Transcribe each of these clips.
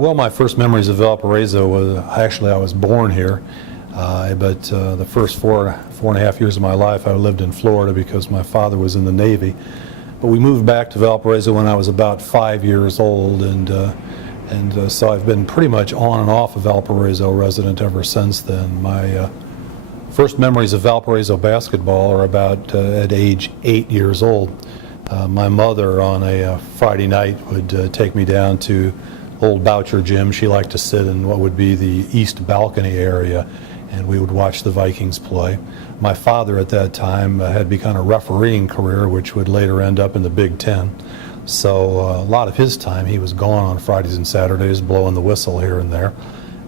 Well, my first memories of Valparaiso was actually I was born here, but the first four and a half years of my life I lived in Florida because my father was in the Navy. But we moved back to Valparaiso when I was about 5 years old, and so I've been pretty much on and off a Valparaiso resident ever since then. My first memories of Valparaiso basketball are about at age 8 years old. My mother on a Friday night would take me down to old Boucher gym. She liked to sit in what would be the east balcony area, and we would watch the Vikings play. My father at that time had begun a refereeing career, which would later end up in the Big Ten. So a lot of his time he was gone on Fridays and Saturdays, blowing the whistle here and there.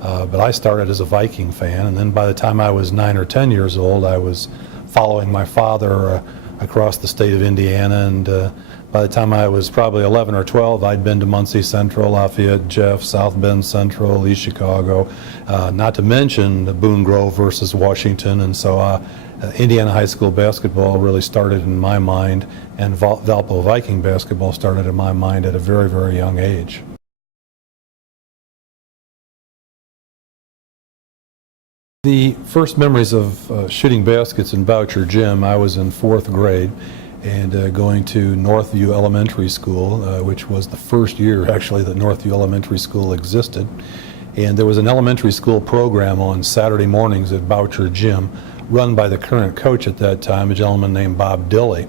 But I started as a Viking fan, and then by the time I was 9 or 10 years old, I was following my father across the state of Indiana, and by the time I was probably 11 or 12, I'd been to Muncie Central, Lafayette, Jeff, South Bend Central, East Chicago, not to mention Boone Grove versus Washington. And so Indiana high school basketball really started in my mind, and Valpo Viking basketball started in my mind at a very, very young age. The first memories of shooting baskets in Boucher Gym, I was in 4th grade and going to Northview Elementary School, which was the first year actually that Northview Elementary School existed. And there was an elementary school program on Saturday mornings at Boucher Gym run by the current coach at that time, a gentleman named Bob Dilley.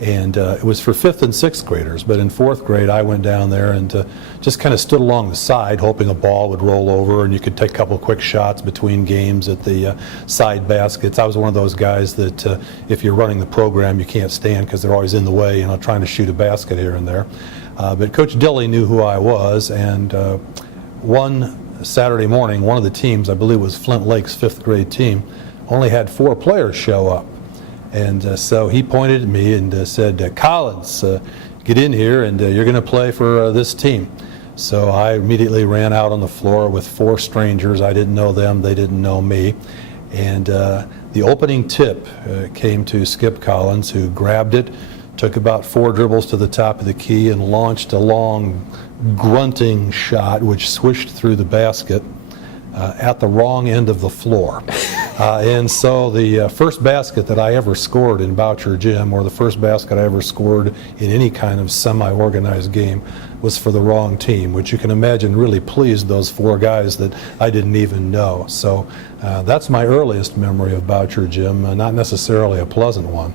And it was for 5th and 6th graders, but in 4th grade I went down there and just kind of stood along the side hoping a ball would roll over and you could take a couple quick shots between games at the side baskets. I was one of those guys that if you're running the program you can't stand because they're always in the way, trying to shoot a basket here and there. But Coach Dilley knew who I was, and one Saturday morning one of the teams, I believe it was Flint Lake's 5th grade team, only had 4 players show up. And so he pointed at me and said, Collins, get in here and you're going to play for this team. So I immediately ran out on the floor with 4 strangers. I didn't know them, they didn't know me. And the opening tip came to Skip Collins, who grabbed it, took about 4 dribbles to the top of the key and launched a long grunting shot which swished through the basket at the wrong end of the floor. And so the first basket that I ever scored in Boucher Gym, or the first basket I ever scored in any kind of semi-organized game, was for the wrong team, which you can imagine really pleased those 4 guys that I didn't even know. So that's my earliest memory of Boucher Gym, not necessarily a pleasant one.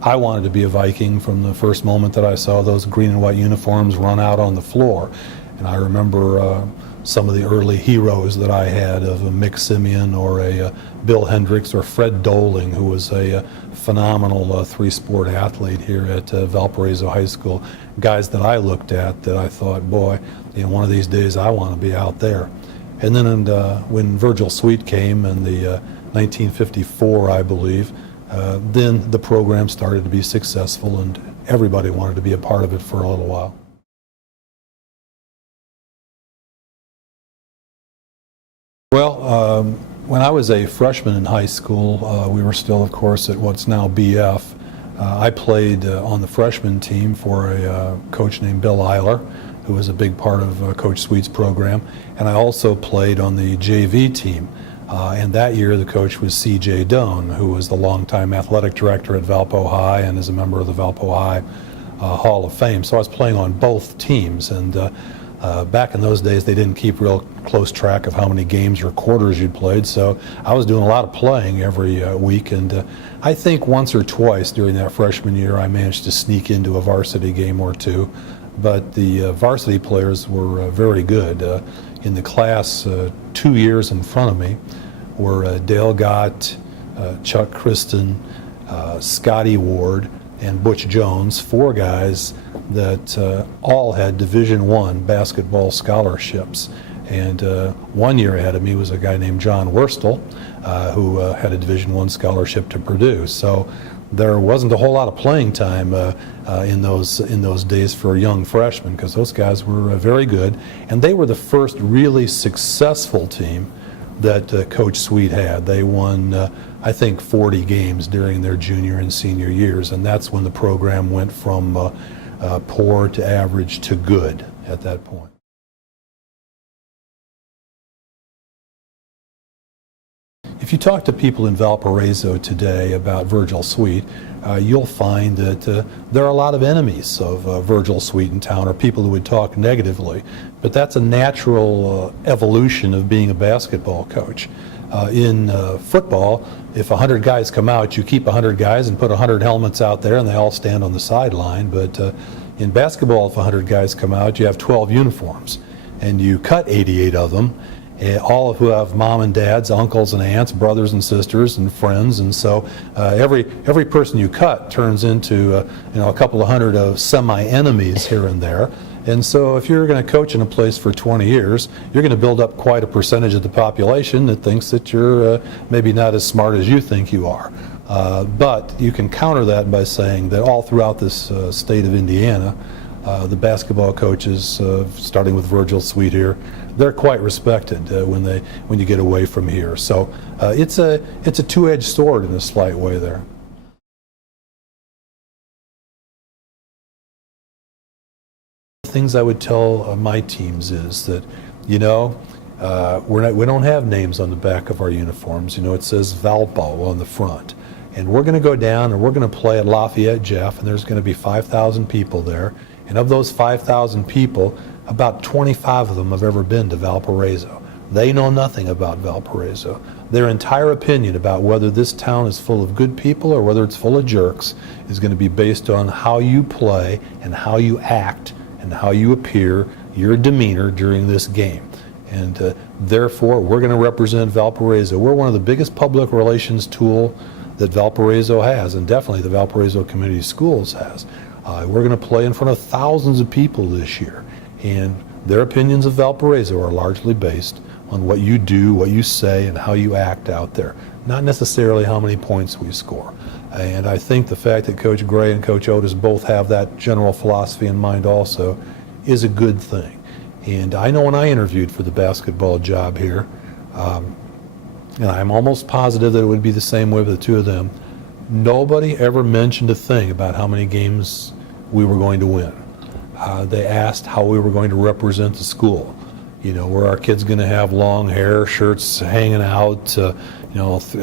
I wanted to be a Viking from the first moment that I saw those green and white uniforms run out on the floor. And I remember some of the early heroes that I had, of a Mick Simeon or a Bill Hendricks or Fred Doling, who was a phenomenal 3-sport athlete here at Valparaiso High School. Guys that I looked at that I thought, boy, one of these days I want to be out there. And then when Virgil Sweet came in the 1954, I believe, then the program started to be successful and everybody wanted to be a part of it for a little while. Well, when I was a freshman in high school, we were still, of course, at what's now BF. I played on the freshman team for a coach named Bill Eiler, who was a big part of Coach Sweet's program, and I also played on the JV team. And that year the coach was C.J. Doan, who was the longtime athletic director at Valpo High and is a member of the Valpo High Hall of Fame. So I was playing on both teams, and back in those days they didn't keep real close track of how many games or quarters you'd played, so I was doing a lot of playing every week, and I think once or twice during that freshman year I managed to sneak into a varsity game or 2, but the varsity players were very good. In the class 2 years in front of me were Dale Gott, Chuck Kristen, Scotty Ward, and Butch Jones, 4 guys that all had Division I basketball scholarships. And 1 year ahead of me was a guy named John Wurstel, who had a Division I scholarship to Purdue. So there wasn't a whole lot of playing time in those days for young freshmen, because those guys were very good, and they were the first really successful team that Coach Sweet had. They won, I think, 40 games during their junior and senior years, and that's when the program went from poor to average to good at that point. If you talk to people in Valparaiso today about Virgil Sweet, you'll find that there are a lot of enemies of Virgil Sweet in town, or people who would talk negatively. But that's a natural evolution of being a basketball coach. In football, if 100 guys come out, you keep 100 guys and put 100 helmets out there and they all stand on the sideline. But in basketball, if 100 guys come out, you have 12 uniforms and you cut 88 of them. All of who have mom and dads, uncles and aunts, brothers and sisters and friends, and so every person you cut turns into a couple of hundred of semi-enemies here and there. And so if you're going to coach in a place for 20 years, you're going to build up quite a percentage of the population that thinks that you're maybe not as smart as you think you are. But you can counter that by saying that all throughout this state of Indiana, the basketball coaches, starting with Virgil Sweet here, they're quite respected when you get away from here. So it's a two-edged sword in a slight way there. Things I would tell my teams is that, we don't have names on the back of our uniforms. It says Valpo on the front. And we're going to go down and we're going to play at Lafayette Jeff, and there's going to be 5,000 people there. And of those 5,000 people, about 25 of them have ever been to Valparaiso. They know nothing about Valparaiso. Their entire opinion about whether this town is full of good people or whether it's full of jerks is going to be based on how you play and how you act and how you appear, your demeanor during this game. And therefore, we're going to represent Valparaiso. We're one of the biggest public relations tool that Valparaiso has, and definitely the Valparaiso Community Schools has. We're going to play in front of thousands of people this year, and their opinions of Valparaiso are largely based on what you do, what you say, and how you act out there, not necessarily how many points we score. And I think the fact that Coach Gray and Coach Otis both have that general philosophy in mind also is a good thing. And I know when I interviewed for the basketball job here, and I'm almost positive that it would be the same way with the two of them, nobody ever mentioned a thing about how many games we were going to win. They asked how we were going to represent the school. Were our kids going to have long hair, shirts hanging out,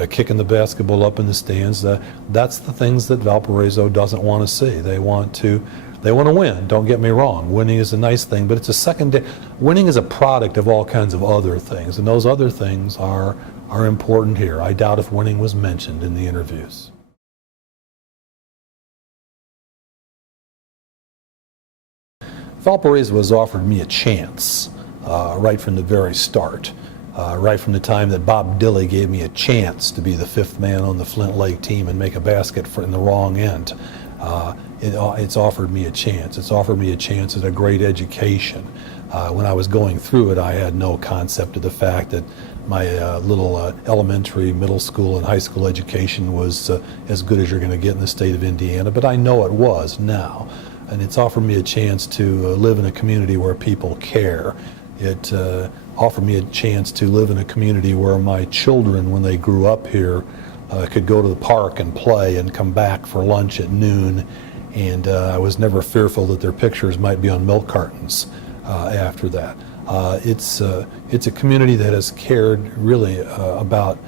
kicking the basketball up in the stands? That's the things that Valparaiso doesn't want to see. They want to win. Don't get me wrong. Winning is a nice thing, but it's a secondary. Winning is a product of all kinds of other things, and those other things are important here. I doubt if winning was mentioned in the interviews. Valparaiso has offered me a chance right from the very start, right from the time that Bob Dilley gave me a chance to be the fifth man on the Flint Lake team and make a basket in the wrong end. It's offered me a chance. It's offered me a chance at a great education. When I was going through it, I had no concept of the fact that my little elementary, middle school, and high school education was as good as you're going to get in the state of Indiana, but I know it was now. And it's offered me a chance to live in a community where people care. It offered me a chance to live in a community where my children, when they grew up here, could go to the park and play and come back for lunch at noon. And I was never fearful that their pictures might be on milk cartons after that. It's a community that has cared really about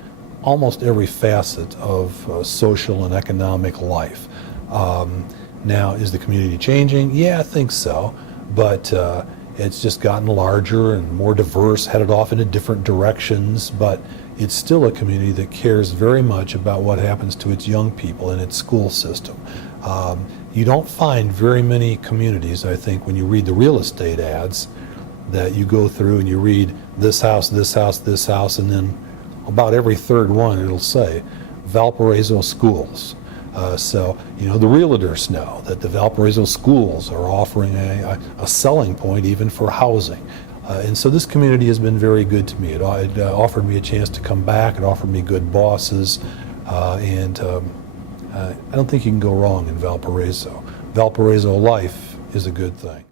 almost every facet of social and economic life. Now, is the community changing? Yeah, I think so, but it's just gotten larger and more diverse, headed off into different directions, but it's still a community that cares very much about what happens to its young people and its school system. You don't find very many communities, I think, when you read the real estate ads, that you go through and you read this house, this house, this house, and then about every third one it'll say Valparaiso schools. So, the realtors know that the Valparaiso schools are offering a selling point even for housing. And so this community has been very good to me. It offered me a chance to come back. It offered me good bosses. And I don't think you can go wrong in Valparaiso. Valparaiso life is a good thing.